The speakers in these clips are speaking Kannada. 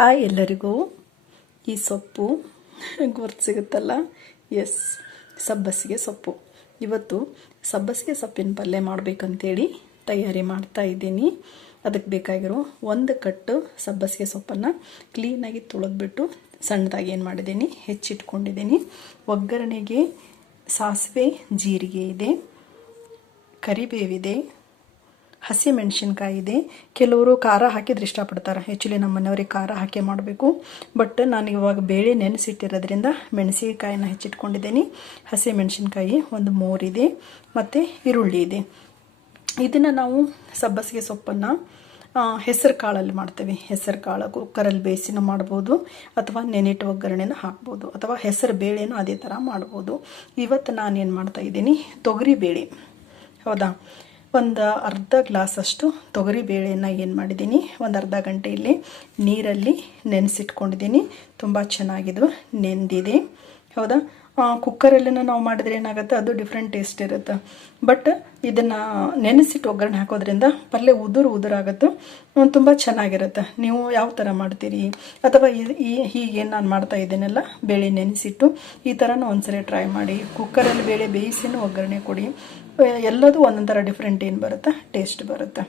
ಹಾಯ್ ಎಲ್ಲರಿಗೂ. ಈ ಸೊಪ್ಪು ಗೊತ್ತು ಸಿಗುತ್ತಲ್ಲ, ಎಸ್, ಸಬ್ಬಸಿಗೆ ಸೊಪ್ಪು. ಇವತ್ತು ಸಬ್ಬಸಿಗೆ ಸೊಪ್ಪಿನ ಪಲ್ಯ ಮಾಡಬೇಕಂತೇಳಿ ತಯಾರಿ ಮಾಡ್ತಾ ಇದ್ದೀನಿ. ಅದಕ್ಕೆ ಬೇಕಾಗಿರೋ ಒಂದು ಕಟ್ಟು ಸಬ್ಬಸಿಗೆ ಸೊಪ್ಪನ್ನು ಕ್ಲೀನಾಗಿ ತೊಳೆದ್ಬಿಟ್ಟು ಸಣ್ಣದಾಗಿ ಏನು ಮಾಡಿದ್ದೀನಿ, ಹೆಚ್ಚಿಟ್ಕೊಂಡಿದ್ದೀನಿ. ಒಗ್ಗರಣೆಗೆ ಸಾಸಿವೆ, ಜೀರಿಗೆ ಇದೆ, ಕರಿಬೇವಿದೆ, ಹಸಿ ಮೆಣಸಿನ್ಕಾಯಿ ಇದೆ. ಕೆಲವರು ಖಾರ ಹಾಕಿದ್ರೆ ಇಷ್ಟಪಡ್ತಾರೆ. ಆ್ಯಕ್ಚುಲಿ ನಮ್ಮ ಮನೆಯವ್ರಿಗೆ ಖಾರ ಹಾಕಿ ಮಾಡಬೇಕು. ಬಟ್ ನಾನು ಇವಾಗ ಬೇಳೆ ನೆನೆಸಿಟ್ಟಿರೋದ್ರಿಂದ ಮೆಣಸಿನಕಾಯಿನ ಹೆಚ್ಚಿಟ್ಕೊಂಡಿದ್ದೀನಿ. ಹಸಿ ಮೆಣಸಿನ್ಕಾಯಿ ಒಂದು 3 ಇದೆ, ಮತ್ತು ಈರುಳ್ಳಿ ಇದೆ. ಇದನ್ನು ನಾವು ಸಬ್ಬಸಿಗೆ ಸೊಪ್ಪನ್ನು ಹೆಸರು ಕಾಳಲ್ಲಿ ಮಾಡ್ತೇವೆ. ಹೆಸರು ಕಾಳು ಕುಕ್ಕರಲ್ಲಿ ಬೇಯಿಸಿನೂ ಮಾಡ್ಬೋದು, ಅಥವಾ ನೆನೆಟ್ಟು ಒಗ್ಗರಣೆನ ಹಾಕ್ಬೋದು, ಅಥವಾ ಹೆಸರು ಬೇಳೆನೂ ಅದೇ ಥರ ಮಾಡ್ಬೋದು. ಇವತ್ತು ನಾನೇನು ಮಾಡ್ತಾಯಿದ್ದೀನಿ, ತೊಗರಿ ಬೇಳೆ, ಹೌದಾ, ಒಂದು ಅರ್ಧ ಗ್ಲಾಸಷ್ಟು ತೊಗರಿ ಬೇಳೆಯನ್ನು ಏನು ಮಾಡಿದ್ದೀನಿ, ಒಂದು ಅರ್ಧ ಗಂಟೆಯಲ್ಲಿ ನೀರಲ್ಲಿ ನೆನೆಸಿಟ್ಕೊಂಡಿದ್ದೀನಿ. ತುಂಬ ಚೆನ್ನಾಗಿದ್ದು ನೆಂದಿದೆ, ಹೌದಾ. ಕುಕ್ಕರಲ್ಲಿ ನಾವು ಮಾಡಿದ್ರೆ ಏನಾಗುತ್ತೆ, ಅದು ಡಿಫ್ರೆಂಟ್ ಟೇಸ್ಟ್ ಇರುತ್ತೆ. ಬಟ್ ಇದನ್ನು ನೆನೆಸಿಟ್ಟು ಒಗ್ಗರಣೆ ಹಾಕೋದ್ರಿಂದ ಪಲ್ಯ ಉದುರಾಗುತ್ತೆ, ತುಂಬ ಚೆನ್ನಾಗಿರುತ್ತೆ. ನೀವು ಯಾವ ಥರ ಮಾಡ್ತೀರಿ, ಅಥವಾ ಹೀಗೆ ನಾನು ಮಾಡ್ತಾ ಇದ್ದೀನಲ್ಲ, ಬೇಳೆ ನೆನೆಸಿಟ್ಟು ಈ ಥರನೂ ಒಂದ್ಸರಿ ಟ್ರೈ ಮಾಡಿ. ಕುಕ್ಕರಲ್ಲಿ ಬೇಳೆ ಬೇಯಿಸಿನೂ ಒಗ್ಗರಣೆ ಕೊಡಿ. ಎಲ್ಲದೂ ಒಂದೊಂದು ಥರ ಡಿಫ್ರೆಂಟ್ ಏನು ಬರುತ್ತೆ, ಟೇಸ್ಟ್ ಬರುತ್ತೆ.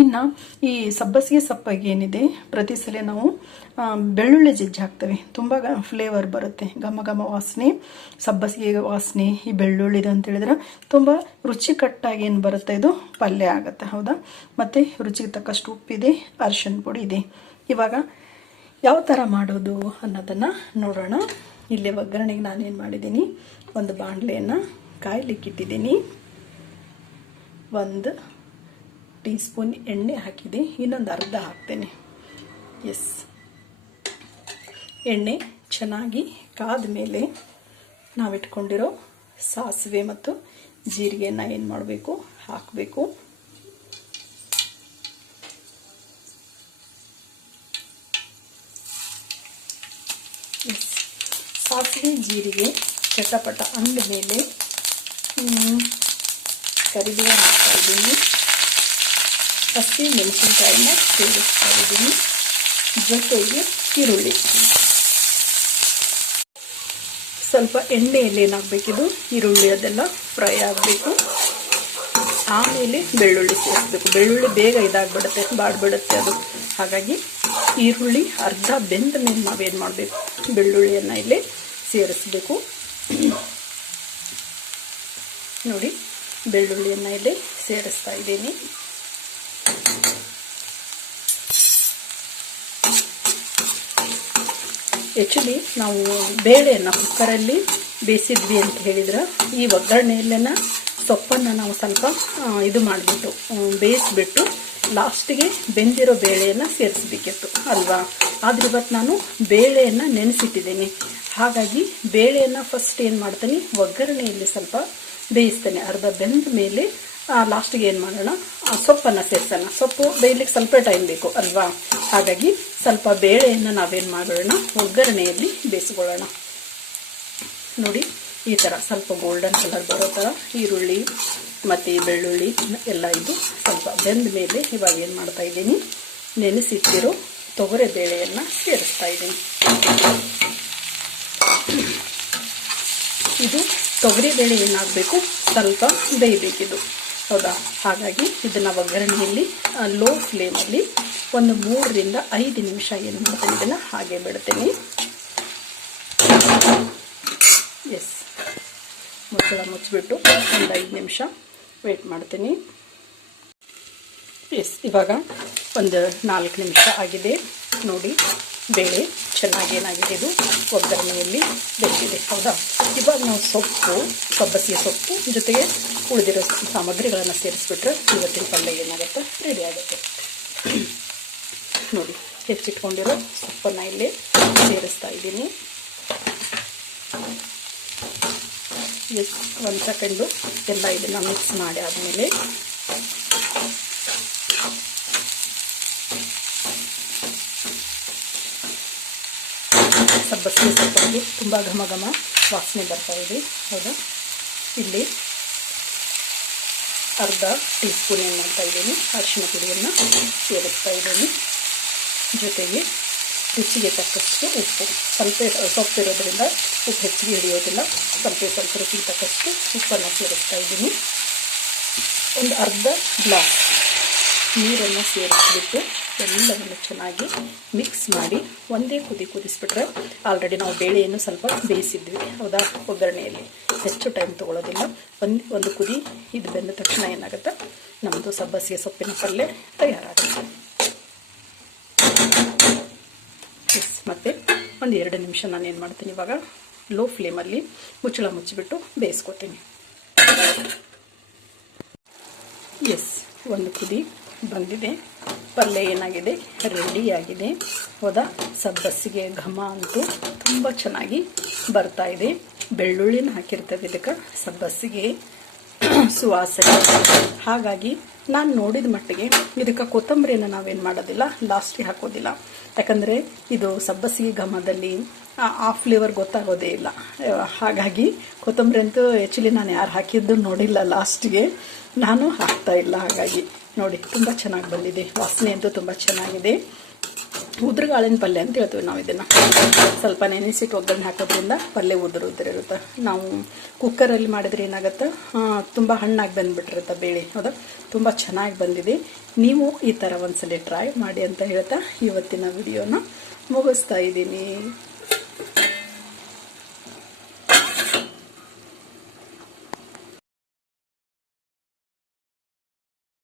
ಇನ್ನು ಈ ಸಬ್ಬಸಿಗೆ ಸೊಪ್ಪಿಗೆ ಏನಿದೆ, ಪ್ರತಿ ಸಲ ನಾವು ಬೆಳ್ಳುಳ್ಳಿ ಜಜ್ಜಿ ಹಾಕ್ತೇವೆ. ತುಂಬ ಫ್ಲೇವರ್ ಬರುತ್ತೆ, ಘಮ ಘಮ ವಾಸನೆ, ಸಬ್ಬಸಿಗೆ ವಾಸನೆ ಈ ಬೆಳ್ಳುಳ್ಳಿದು ಅಂತ ಹೇಳಿದ್ರೆ ತುಂಬ ರುಚಿಕಟ್ಟಾಗಿ ಏನು ಬರುತ್ತೆ, ಇದು ಪಲ್ಯ ಆಗುತ್ತೆ, ಹೌದಾ. ಮತ್ತು ರುಚಿಗೆ ತಕ್ಕಷ್ಟು ಉಪ್ಪಿದೆ, ಅರಿಶಿನ ಪುಡಿ ಇದೆ. ಇವಾಗ ಯಾವ ಥರ ಮಾಡೋದು ಅನ್ನೋದನ್ನು ನೋಡೋಣ. ಇಲ್ಲಿ ಒಗ್ಗರಣೆಗೆ ನಾನೇನು ಮಾಡಿದ್ದೀನಿ, ಒಂದು ಬಾಣಲೆಯನ್ನು ಕಾಯ್ಲಿಕ್ಕಿಟ್ಟಿದ್ದೀನಿ. 1 ಟೀ ಸ್ಪೂನ್ ಎಣ್ಣೆ ಹಾಕಿದೆ, ಇನ್ನೊಂದು ಅರ್ಧ ಹಾಕ್ತೇನೆ. ಎಸ್, ಎಣ್ಣೆ ಚೆನ್ನಾಗಿ ಕಾದ ಮೇಲೆ ನಾವಿಟ್ಕೊಂಡಿರೋ ಸಾಸಿವೆ ಮತ್ತು ಜೀರಿಗೆಯನ್ನು ಏನು ಮಾಡಬೇಕು, ಹಾಕಬೇಕು. ಎಸ್, ಸಾಸಿವೆ ಜೀರಿಗೆ ಚಟಪಟ ಅಂದ ಮೇಲೆ ಕರಿಬೇವು ಹಾಕ್ತಾ ಇದ್ದೀನಿ, ಹಸಿ ಮೆಣಸಿನ್ಕಾಯಿನ ಸೇರಿಸ್ತಾ ಇದ್ದೀನಿ, ಜೊತೆಗೆ ಈರುಳ್ಳಿ. ಸ್ವಲ್ಪ ಎಣ್ಣೆಯಲ್ಲಿ ಏನಾಗಬೇಕಿದು, ಈರುಳ್ಳಿ ಅದೆಲ್ಲ ಫ್ರೈ ಆಗಬೇಕು. ಆಮೇಲೆ ಬೆಳ್ಳುಳ್ಳಿ ಸೇರಿಸ್ಬೇಕು. ಬೆಳ್ಳುಳ್ಳಿ ಬೇಗ ಇದಾಗ್ಬಿಡುತ್ತೆ, ಬಾಡ್ಬಿಡುತ್ತೆ ಅದು. ಹಾಗಾಗಿ ಈರುಳ್ಳಿ ಅರ್ಧ ಬೆಂದ ಮೇಲೆ ನಾವೇನು ಮಾಡಬೇಕು, ಬೆಳ್ಳುಳ್ಳಿಯನ್ನು ಇಲ್ಲಿ ಸೇರಿಸ್ಬೇಕು. ನೋಡಿ, ಬೆಳ್ಳುಳ್ಳಿಯನ್ನು ಇಲ್ಲಿ ಸೇರಿಸ್ತಾ ಇದ್ದೀನಿ. ಆ್ಯಕ್ಚುಲಿ ನಾವು ಬೇಳೆಯನ್ನು ಕುಕ್ಕರಲ್ಲಿ ಬೇಯಿಸಿದ್ವಿ ಅಂತ ಹೇಳಿದ್ರೆ, ಈ ಒಗ್ಗರಣೆಯಲ್ಲೇನ ಸೊಪ್ಪನ್ನು ನಾವು ಸ್ವಲ್ಪ ಇದು ಮಾಡಿಬಿಟ್ಟು ಬೇಯಿಸ್ಬಿಟ್ಟು ಲಾಸ್ಟಿಗೆ ಬೆಂದಿರೋ ಬೇಳೆಯನ್ನು ಸೇರಿಸ್ಬೇಕಿತ್ತು ಅಲ್ವಾ. ಆದರೆ ಇವತ್ತು ನಾನು ಬೇಳೆಯನ್ನು ನೆನೆಸಿಟ್ಟಿದ್ದೀನಿ. ಹಾಗಾಗಿ ಬೇಳೆಯನ್ನು ಫಸ್ಟ್ ಏನು ಮಾಡ್ತೀನಿ, ಒಗ್ಗರಣೆಯಲ್ಲಿ ಸ್ವಲ್ಪ ಬೇಯಿಸ್ತೇನೆ. ಅರ್ಧ ಬೆಂದ ಮೇಲೆ ಲಾಸ್ಟಿಗೆ ಏನು ಮಾಡೋಣ, ಸೊಪ್ಪನ್ನು ಸೇರಿಸೋಣ. ಸೊಪ್ಪು ಬೇಯಲಿಕ್ಕೆ ಸ್ವಲ್ಪ ಟೈಮ್ ಬೇಕು ಅಲ್ವಾ. ಹಾಗಾಗಿ ಸ್ವಲ್ಪ ಬೇಳೆಯನ್ನು ನಾವೇನು ಮಾಡೋಣ, ಒಗ್ಗರಣೆಯಲ್ಲಿ ಬೇಯಿಸ್ಕೊಳ್ಳೋಣ. ನೋಡಿ, ಈ ಥರ ಸ್ವಲ್ಪ ಗೋಲ್ಡನ್ ಕಲರ್ ಬರೋ ಥರ ಈರುಳ್ಳಿ ಮತ್ತು ಬೆಳ್ಳುಳ್ಳಿ ಎಲ್ಲ ಇದು ಸ್ವಲ್ಪ ಬೆಂದ ಮೇಲೆ ಇವಾಗ ಏನು ಮಾಡ್ತಾ ಇದ್ದೀನಿ, ನೆನೆಸಿಟ್ಟಿರೋ ತೊಗರೆ ಬೇಳೆಯನ್ನು ಸೇರಿಸ್ತಾ ಇದ್ದೀನಿ. ಇದು ತೊಗರಿ ಬೇಳೆ ಏನಾಗಬೇಕು, ಸ್ವಲ್ಪ ಬೇಯಬೇಕಿದು, ಹೌದಾ. ಹಾಗಾಗಿ ಇದನ್ನು ಒಗ್ಗರಣೆಯಲ್ಲಿ ಲೋ ಫ್ಲೇಮಲ್ಲಿ ಒಂದು 3 ರಿಂದ 5 ನಿಮಿಷ ಏನು ಮಾಡ್ತೀನಿ, ಇದನ್ನು ಹಾಗೆ ಬಿಡ್ತೀನಿ. ಎಸ್, ಮುಚ್ಚಳ ಮುಚ್ಚಿಬಿಟ್ಟು ಒಂದು 5 ನಿಮಿಷ ವೇಟ್ ಮಾಡ್ತೀನಿ. ಎಸ್, ಇವಾಗ ಒಂದು 4 ನಿಮಿಷ ಆಗಿದೆ. ನೋಡಿ, ಬೇಳೆ ಚೆನ್ನಾಗಿ ಏನಾಗಿದೆ, ಇದು ಒಗ್ಗರಣೆಯಲ್ಲಿ ಬೆಂದಿದೆ, ಹೌದಾ. ಇವಾಗ ನಾವು ಸಬ್ಬಸಿಗೆ ಸೊಪ್ಪು ಜೊತೆಗೆ ಉಳಿದಿರೋ ಸಾಮಗ್ರಿಗಳನ್ನು ಸೇರಿಸ್ಬಿಟ್ರೆ ಇವತ್ತಿನ ಪಲ್ಯ ಏನಾಗುತ್ತೆ, ರೆಡಿ ಆಗುತ್ತೆ. ನೋಡಿ, ಹೆಚ್ಚಿಟ್ಕೊಂಡಿರೋ ಸೊಪ್ಪನ್ನು ಇಲ್ಲಿ ಸೇರಿಸ್ತಾ ಇದ್ದೀನಿ. ಎಸ್, 1 ಸೆಕೆಂಡು ಎಲ್ಲ ಇದನ್ನು ಮಿಕ್ಸ್ ಮಾಡಿ ಆದಮೇಲೆ ಸಬ್ಬಸಿಗೆ ಸೊಪ್ಪಲ್ಲಿ ತುಂಬ ಘಮ ಘಮ ವಾಸನೆ ಬರ್ತಾ ಇದೆ, ಹೌದಾ. ಇಲ್ಲಿ ಅರ್ಧ ಟೀ ಸ್ಪೂನ್ ಏನು ಮಾಡ್ತಾ ಇದ್ದೀನಿ, ಅರಿಶಿನ ಪುಡಿಯನ್ನು ಸೇರಿಸ್ತಾ ಇದ್ದೀನಿ. ಜೊತೆಗೆ ರುಚಿಗೆ ತಕ್ಕಷ್ಟು ಉಪ್ಪು. ಸ್ವಲ್ಪ ಸೊಪ್ಪಿರೋದ್ರಿಂದ ಉಪ್ಪು ಹೆಚ್ಚಿಗೆ ಹಿಡಿಯೋದಿಲ್ಲ. ಸ್ವಲ್ಪ ರುಚಿಗೆ ತಕ್ಕಷ್ಟು ಉಪ್ಪನ್ನು ಸೇರಿಸ್ತಾ ಇದ್ದೀನಿ. ಒಂದು ಅರ್ಧ ಗ್ಲಾಸ್ ನೀರನ್ನು ಸೇರಿಸ್ಬಿಟ್ಟು ಎಲ್ಲವನ್ನು ಚೆನ್ನಾಗಿ ಮಿಕ್ಸ್ ಮಾಡಿ ಒಂದೇ ಕುದಿಸ್ಬಿಟ್ರೆ, ಆಲ್ರೆಡಿ ನಾವು ಬೇಳೆಯನ್ನು ಸ್ವಲ್ಪ ಬೇಯಿಸಿದ್ವಿ ಹೌದಾ, ಒಗ್ಗರಣೆಯಲ್ಲಿ ಹೆಚ್ಚು ಟೈಮ್ ತೊಗೊಳ್ಳೋದಿಲ್ಲ. ಒಂದು ಕುದಿ ಇದು ಬೆಂದ ತಕ್ಷಣ ಏನಾಗುತ್ತೆ, ನಮ್ಮದು ಸಬ್ಬಸಿಗೆ ಸೊಪ್ಪಿನ ಪಲ್ಯ ತಯಾರಾಗುತ್ತೆ. ಮತ್ತು ಒಂದು 2 ನಿಮಿಷ ನಾನು ಏನು ಮಾಡ್ತೀನಿ, ಇವಾಗ ಲೋ ಫ್ಲೇಮಲ್ಲಿ ಮುಚ್ಚಳ ಮುಚ್ಚಿಬಿಟ್ಟು ಬೇಯಿಸ್ಕೊತೀನಿ. ಒಂದು ಕುದಿ ಬಂದಿದೆ, ಪಲ್ಯ ಏನಾಗಿದೆ, ರೆಡಿಯಾಗಿದೆ ಹೌದಾ. ಸಬ್ಬಸಿಗೆ ಘಮ ಅಂತೂ ತುಂಬ ಚೆನ್ನಾಗಿ ಬರ್ತಾ ಇದೆ. ಬೆಳ್ಳುಳ್ಳಿನ ಹಾಕಿರ್ತೇವೆ ಇದಕ್ಕೆ, ಸಬ್ಬಸಿಗೆ ಸುವಾಸನೆ. ಹಾಗಾಗಿ ನಾನು ನೋಡಿದ ಮಟ್ಟಿಗೆ ಇದಕ್ಕೆ ಕೊತ್ತಂಬರಿಯನ್ನು ನಾವೇನು ಮಾಡೋದಿಲ್ಲ, ಲಾಸ್ಟಿಗೆ ಹಾಕೋದಿಲ್ಲ. ಯಾಕಂದರೆ ಇದು ಸಬ್ಬಸಿಗೆ ಘಮದಲ್ಲಿ ಆ ಫ್ಲೇವರ್ ಗೊತ್ತಾಗೋದೇ ಇಲ್ಲ. ಹಾಗಾಗಿ ಕೊತ್ತಂಬರಿ ಅಂತೂ ಆ್ಯಕ್ಚುಲಿ ನಾನು ಯಾರು ಹಾಕಿದ್ದು ನೋಡಿಲ್ಲ, ಲಾಸ್ಟಿಗೆ ನಾನು ಹಾಕ್ತಾ ಇಲ್ಲ. ಹಾಗಾಗಿ ನೋಡಿ ತುಂಬ ಚೆನ್ನಾಗಿ ಬಂದಿದೆ, ವಾಸನೆ ಅಂತೂ ತುಂಬ ಚೆನ್ನಾಗಿದೆ. ಉದ್ರಗಾಳಿನ ಪಲ್ಯ ಅಂತ ಹೇಳ್ತೀವಿ ನಾವು ಇದನ್ನು. ಸ್ವಲ್ಪ ನೆನೆಸಿಟ್ಟು ಒಗ್ಗರಣೆ ಹಾಕೋದ್ರಿಂದ ಪಲ್ಯ ಉದುರಿರುತ್ತೆ. ನಾವು ಕುಕ್ಕರಲ್ಲಿ ಮಾಡಿದ್ರೆ ಏನಾಗುತ್ತೆ, ತುಂಬ ಹಣ್ಣಾಗಿ ಬಂದುಬಿಟ್ಟಿರುತ್ತೆ ಬೇಳೆ ಹೌದಾ. ತುಂಬ ಚೆನ್ನಾಗಿ ಬಂದಿದೆ. ನೀವು ಈ ಥರ ಒಂದ್ಸಲ ಟ್ರೈ ಮಾಡಿ ಅಂತ ಹೇಳ್ತಾ ಇವತ್ತಿನ ವಿಡಿಯೋನ ಮುಗಿಸ್ತಾ ಇದ್ದೀನಿ.